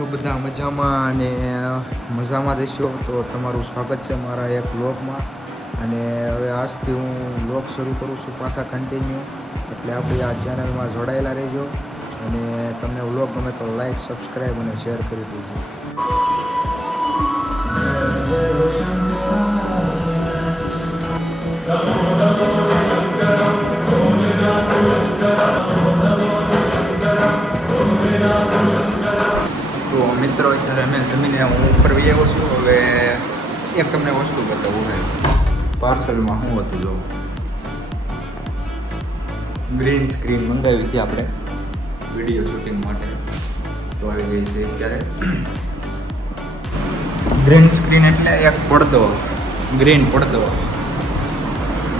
છો બધા મજામાં અને મજામાં રહેશો તો તમારું સ્વાગત છે મારા એક વ્લોગમાં. અને હવે આજથી હું વ્લોગ શરૂ કરું છું પાછા કન્ટિન્યુ, એટલે આપણી આ ચેનલમાં જોડાયેલા રહેજો અને તમને વ્લોગ ગમે તો લાઈક, સબસ્ક્રાઈબ અને શેર કરી દેજો. તો મિત્રો અત્યારે અમે જમીને હું ઉપર વહી આવ્યો છું. હવે એક તમને વસ્તુ બતાવું છે પાર્સલમાં શું હતું. જો ગ્રીન સ્ક્રીન મંગાવી હતી આપણે વિડીયો શૂટિંગ માટે, તો આવી ગઈ છે અત્યારે. ગ્રીન સ્ક્રીન એટલે એક પડદો, ગ્રીન પડદો.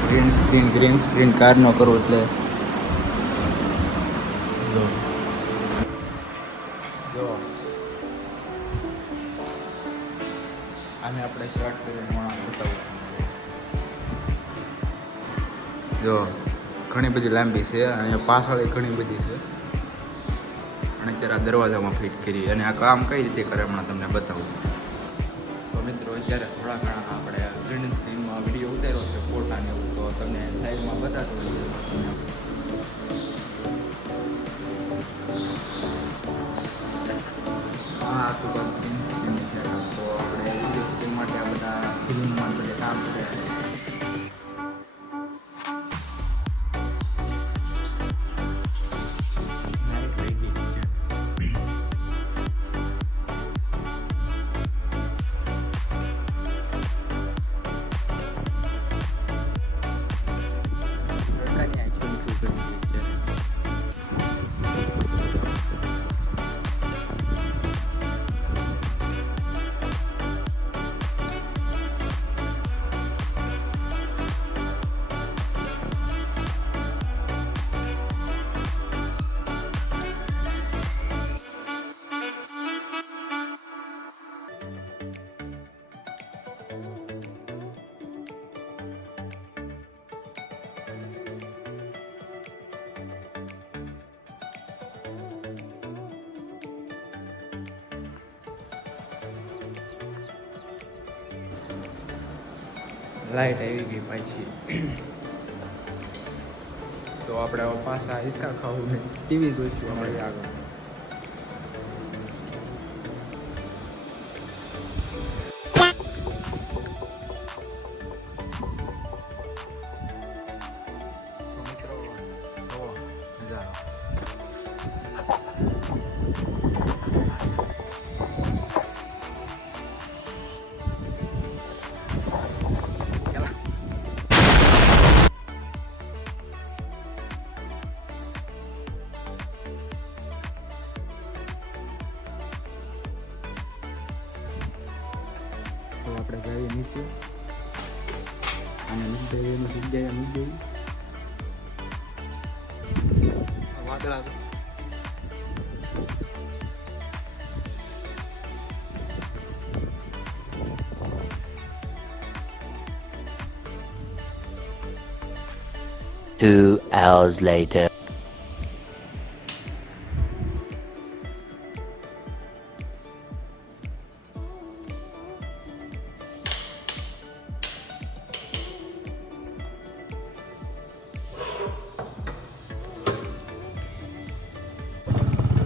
ગ્રીન સ્ક્રીન કારનો કરું એટલે જો જો આને આપણે સ્ટાર્ટ કરીને બતાવું. જો ઘણી બધી લાંબી છે, અહીંયા પાછળ ઘણી બધી છે અને અત્યારે આ દરવાજામાં ફિટ કરી અને આ કામ કઈ રીતે કરે હમણાં તમને બતાવું. તો મિત્રો અત્યારે થોડા ઘણા આપણે ગ્રીન સ્ક્રીનમાં વિડીયો ઉતાર્યો છે, ફોટા ને એવું, તો તમને સાઈડમાં બતાતો હોઈએ. હા તો ગ્રીન સ્ક્રીન છે, તો આપણે વિડીયો શૂટિંગ માટે આ બધા ફિલ્મમાં બધા કામ કર્યા છે. લાઈટ આવી ગઈ પાછી, તો આપણે પાછા હિસકા ખાવું ને ટીવી જોઈશું અમારી આગળ. તો આપણે જઈએ નીચે અને જગ્યાએ મૂકી દઈએ. વાદળા તો Two hours later.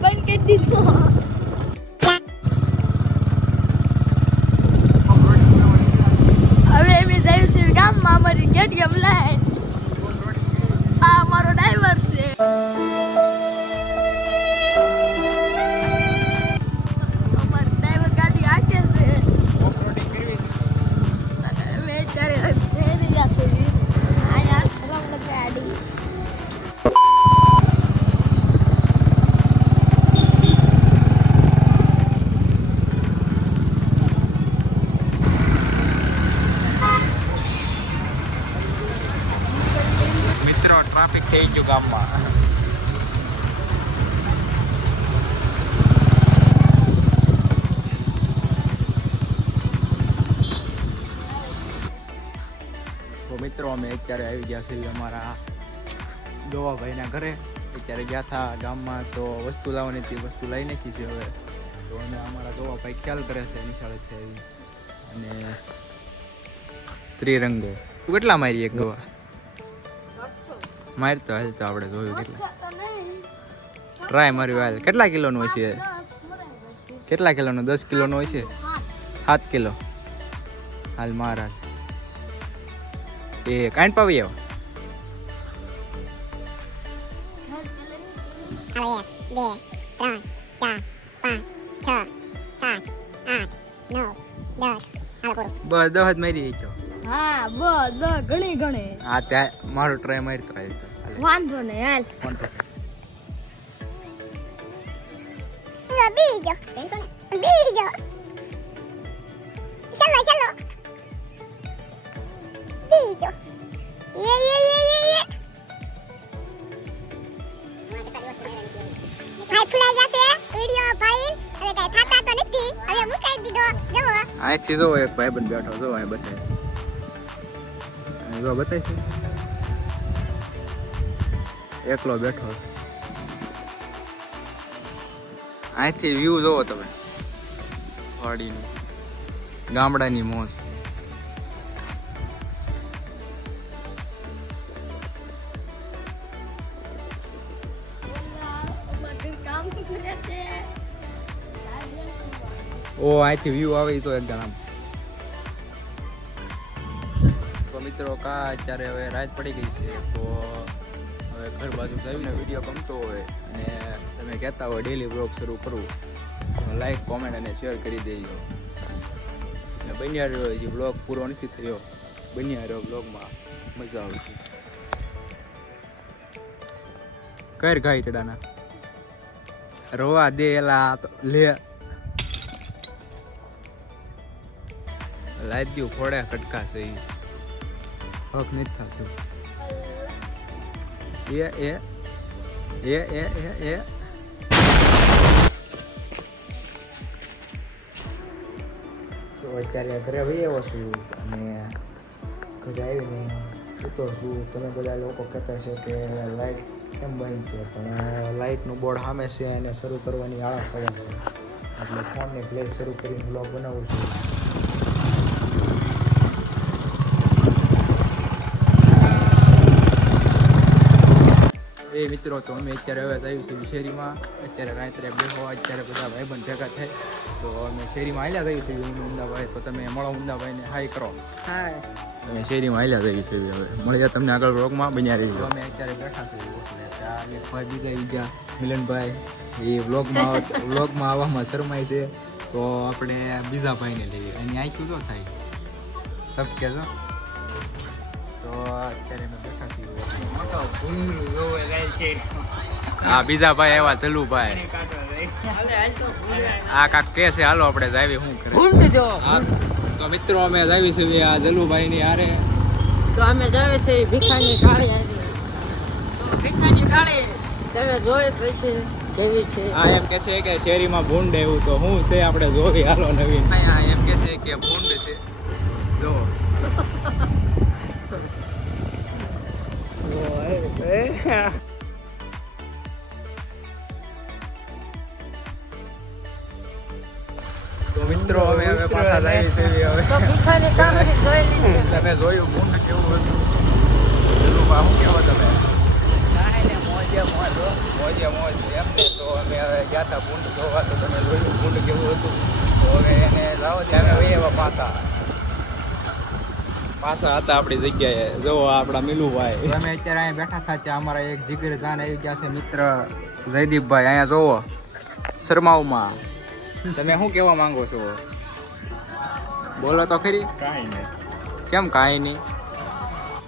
બંધ કરી દીધો. હવે અમે જઈએ છીએ ગામમાં અમારી કેટીએમ લઈને. આ અમારો ડ્રાઈવર છે. અમારો ડ્રાઈવર ગાડી હાકે છે. અમે અત્યારે શહેરી જશે અહીંયા રમણ ગાડી. ટ્રાફિક થઈ ગયું ગામમાં. તો મિત્રો અમે અત્યારે આવી ગયા છીએ અમારા દોવાભાઈના ઘરે. અત્યારે ગયા હતા ગામમાં તો વસ્તુ લાવવાની હતી, વસ્તુ લઈ નાખી છે. હવે તો તો અમે અમારા ગોવા ભાઈ ખ્યાલ કરે છે નિશાળે છે અને ત્રિરંગો તું કેટલા મારી એક ગોવા મારતો હાલ તો આપણે જોયું કેટલા ટ્રાય માર્યું હાલ કેટલા કિલોનું હોય છે કેટલા કિલોનું 10 કિલોનું હોય છે 7 કિલો હાલ માર હાલ એ કાંઈ પાવી આવો બસ 10 જ મારી તો હા બસ ઘણી ઘણી આ ત્યાં મારો ટ્રાય મારતો હાલ તો વાંધો નહીં હાલ બીજો બીજો ચલો ચલો બીજો ये ભાઈ ફુલાઈ જશે વિડિયો ભાઈ હવે કઈ થાતા તો નથી હવે મુકાઈ દીધો જવો અહીંથી જો એક ભાઈબંધ બેઠો જો અહીં બતાય જો બતાય છે એકલો બેઠો અહીંથી વ્યૂ જોવો તમે વાડીનું ગામડાની મોજ કામ કરે છે ઓ અહીંથી વ્યૂ આવે તો એક ગામ તો મિત્રો કા અત્યારે હવે રાત પડી ગઈ છે તો હવે ઘર બાજુ આવીને વિડીયો ગમતો હોય અને તમે કહેતા હોય ડેલી બ્લોગ શરૂ કરવું તો લાઈક કોમેન્ટ અને શેર કરી દેજો અને બન્યા રહ્યો જે બ્લોગ પૂરો નથી થયો બન્યા રહ્યો બ્લોગમાં મજા આવશે કર ગાઈ ટડાના રોવા દે એલા તો લે લાદ્યું ફોડે ખટકા છે ઈ હક નથી થતું એ તો અત્યારે ઘરે વહી આવ્યો છું અને ઘરે આવીને સૂતો છું તમે બધા લોકો કહેતા છે કે લાઇટ કેમ બંધ છે પણ લાઇટનું બોર્ડ સામે છે અને શરૂ કરવાની આળસ પડે છે એટલે ફોનની પ્લે શરૂ કરીને બ્લોગ બનાવું છું એ મિત્રો તો અમે અત્યારે હવે આવ્યું છે શેરીમાં અત્યારે રાત્રે બેહો અત્યારે બધા ભાઈબંધ ભેગા થાય તો અમે શેરીમાં હાલ્યા જઈએ છીએ ઊંડાભાઈ તો તમે મળો ઊંડાભાઈને હાઈ કરો હા અમે શેરીમાં હાલ્યા જઈએ છીએ હવે મળ્યા તમને આગળ બ્લોગમાં બન્યા રહીજો અમે અત્યારે બેઠા છીએ એટલે ત્યાં એક ભાઈ બીજા આવી ગયા મિલનભાઈ એ વ્લોગમાં આવવામાં શરમાય છે તો આપણે બીજા ભાઈને લઈએ એની આંખ્યું તો થાય સબ કહેજો તો અત્યારે અમે બેઠા છીએ હા બીજા ભાઈ એવા ચલુભાઈ આ કાક કે છે હાલો આપણે જાવી શું કરે તો મિત્રો અમે જાવી છીએ આ જલુભાઈ ની હારે તો અમે જાવે છે ભીખાની કાળી આવી તો ભીખાની કાળી તમે જોઈ છે કેવી છે આ એમ કે છે કે શેરીમાં ભૂંડ એવું તો શું છે આપણે જોવી હાલો નવીન આ એમ કે છે કે ભૂંડ છે જો તો મિત્રો હવે પાછા જઈએ છીએ હવે તો ભીખાની કાળી જોઈ લીધી તમે જોયું ભૂંડ કેવું હતું જલુભા શું કહેવો તમે મોજે મોજ એમને તો અમે હવે ગયા હતા ભૂંડ જોવા તો તમે જોયું ભૂંડ કેવું હતું તો હવે એને લાવો ત્યાં અમે વહી આવ્યા પાછા હતા આપણી જગ્યાએ જો આપણા મિલુભાઈ અમે અત્યારે અહીંયા બેઠા સાચા અમારા એક જીગર જાન આવી ગયા છે મિત્ર જયદીપભાઈ અહીંયા જોવો શરમાવમાં તમે શું કહેવા માંગો છો બોલો તો ખરી કાંઈ નહીં કેમ કાંઈ નહીં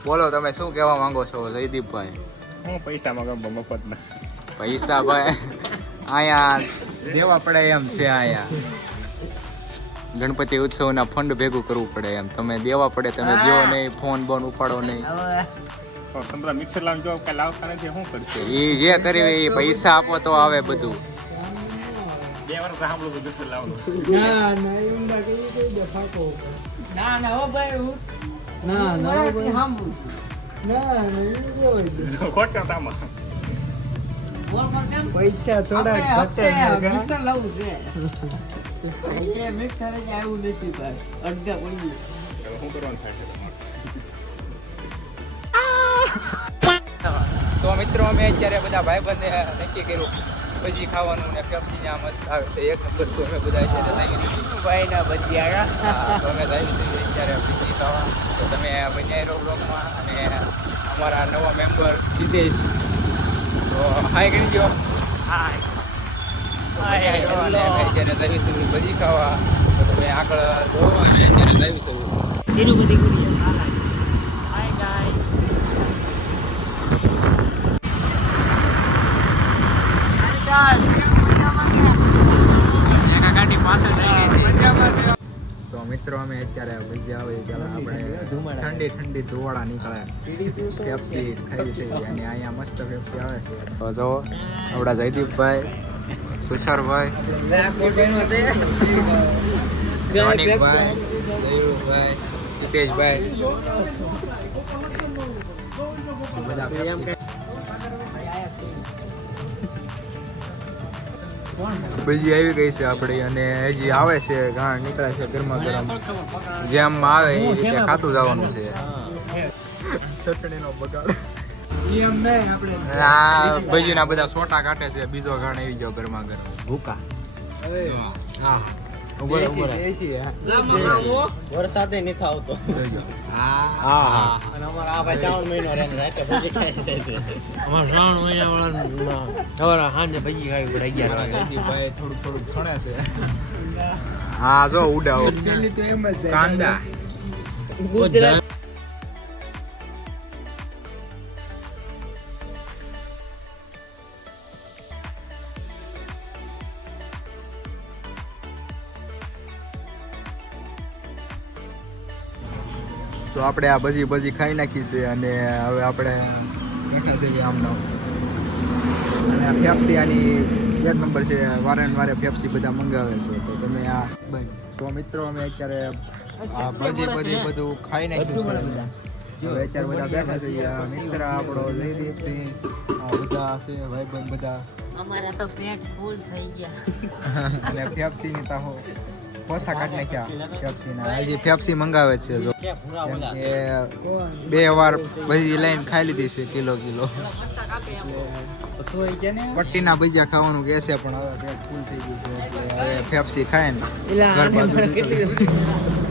બોલો તમે શું કહેવા માંગો છો જયદીપભાઈ હું પૈસામાં ગમો મફતના પૈસા ભાઈ અહીંયા દેવા પડે એમ છે અહીંયા ગણપતિ ઉત્સવના ફંડ ભેગું કરવું પડે એમ તમે દેવા પડે તમે દેવો નહીં ફોન બોન ઉપાડો નહીં તમે બધા મિક્સર લાવીને જો કાંઈ લાવતા નથી શું કરશે એ જે કરે એ પૈસા આપો તો આવે બધું 2 વર્ષ સાંભળું બધું મિક્સર લાવવાનું ના હો ભાઈ હું સાંભળું ખોટ કરતા આમાં પૈસા થોડા ઘટે છે મિક્સર લાવવું છે એ મિક્સર જ આવ્યું નથી ભાઈ અડધા કોઈ હવે શું કરવાનું થાય છે તમારે? તો મિત્રો અમે અત્યારે બધા ભાઈબંધે નક્કી કર્યું ભજી ખાવાનું ને પેપ્સી ત્યાં મસ્ત આવે છે એક નંબર. તો અમે બધા અત્યારે લાગી દીધું ભાઈના ભજીયા તો અમે લાગી દીધી અત્યારે ભજી ખાવા. તો તમે બન્યા રહો બ્લોગમાં અને અમારા નવા મેમ્બર સિદ્ધેશ તો હાય કરી દો. અત્યારે લાવીશું ભજી ખાવા. તો તમે આગળ જોવો અને અત્યારે લાવીશું તિરુપતિ ગુડિયા હાય ગાઈસ તો મિત્રો અમે અત્યારે ભજીયા આવે ત્યારે આપણે ઠંડી ઠંડી ધુવાળા નીકળે પેપ્સી ખાઈ છે અને અહીંયા મસ્ત પેપ્સી આવે છે. તો જો આપણા જયદીપભાઈ, સુછારભાઈ, રોનિકભાઈ, જયરુભાઈ, સિતેશભાઈ બધા બીજી આવી ગઈ છે આપણી અને હજી આવે છે ઘણા નીકળે છે ગરમા ગરમ જેમ આવે એ રીતે ખાતું જવાનું છે. ચટણીનો બગાડ આ ભજીના બધા સોટા કાઢે છે બીજો ઘણ આવી ગયો ગરમા ગરમ ભૂકા. હા વરસાદે નથી આવતો અને અમારા આ ભાઈ 4 મહિનો રહે રાતે ભજી ખાઈ જાય છે. અમારા 3 મહિના વાળા સવારે સાંજે ભજી ખાવી પડે 11 વાગે ભાઈ થોડુંક થોડુંક છણે છે. હા જો ઉડાવો કાંદા ગુજરાત તો આપણે આ ભજી ખાઈ નાખી છે અને હવે આપણે બેઠા છે આમનો અને પેપ્સી આની એક નંબર છે. વારે ને વારે પેપ્સી બધા મંગાવે છે. તો તમે આ તો મિત્રો અમે અત્યારે આ ભજી બધું ખાઈ નાખ્યું છે. હવે અત્યારે બધા બેઠા છે. મિત્ર આપણો જયદીપ છે, આ બધા છે ભાઈબંધ બધા અમારા તો પેટ ફૂલ થઈ ગયા અને પેપ્સીની તાહો પોથા કાઢી નાખ્યા પેપ્સીના. હજી પેપ્સી મંગાવે છે જો કેમ કે 2 વાર ભજી લઈને ખાઈ લીધી છે કિલો પટ્ટીના ભજીયા ખાવાનું કહે છે પણ હવે પેટ ફૂલ થઈ ગયું છે એટલે હવે પેપ્સી ખાય ને ઘર બાજુ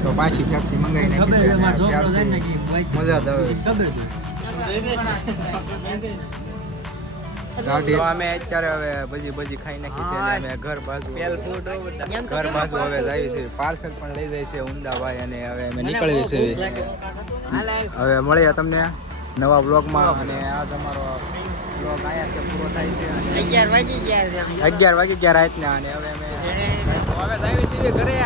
તો પાછી પેપ્સી મંગાવી નાખી મજા જ આવે. તો અમે અત્યારે હવે ભજી ખાઈ નાખી છે અને અમે ઘર બાજુ હવે આવી છે. પાર્સલ પણ લઈ જાય છે ઉમદાભાઈ અને હવે અમે નીકળીએ છીએ. હવે મળીએ તમને નવા બ્લોગમાં અને આ તમારો બ્લોગ અહીંયા પૂરો થાય છે. 11 વાગી ગયા છે 11 વાગી ગયા રાતના અને હવે અમે આવી છીએ ઘરે.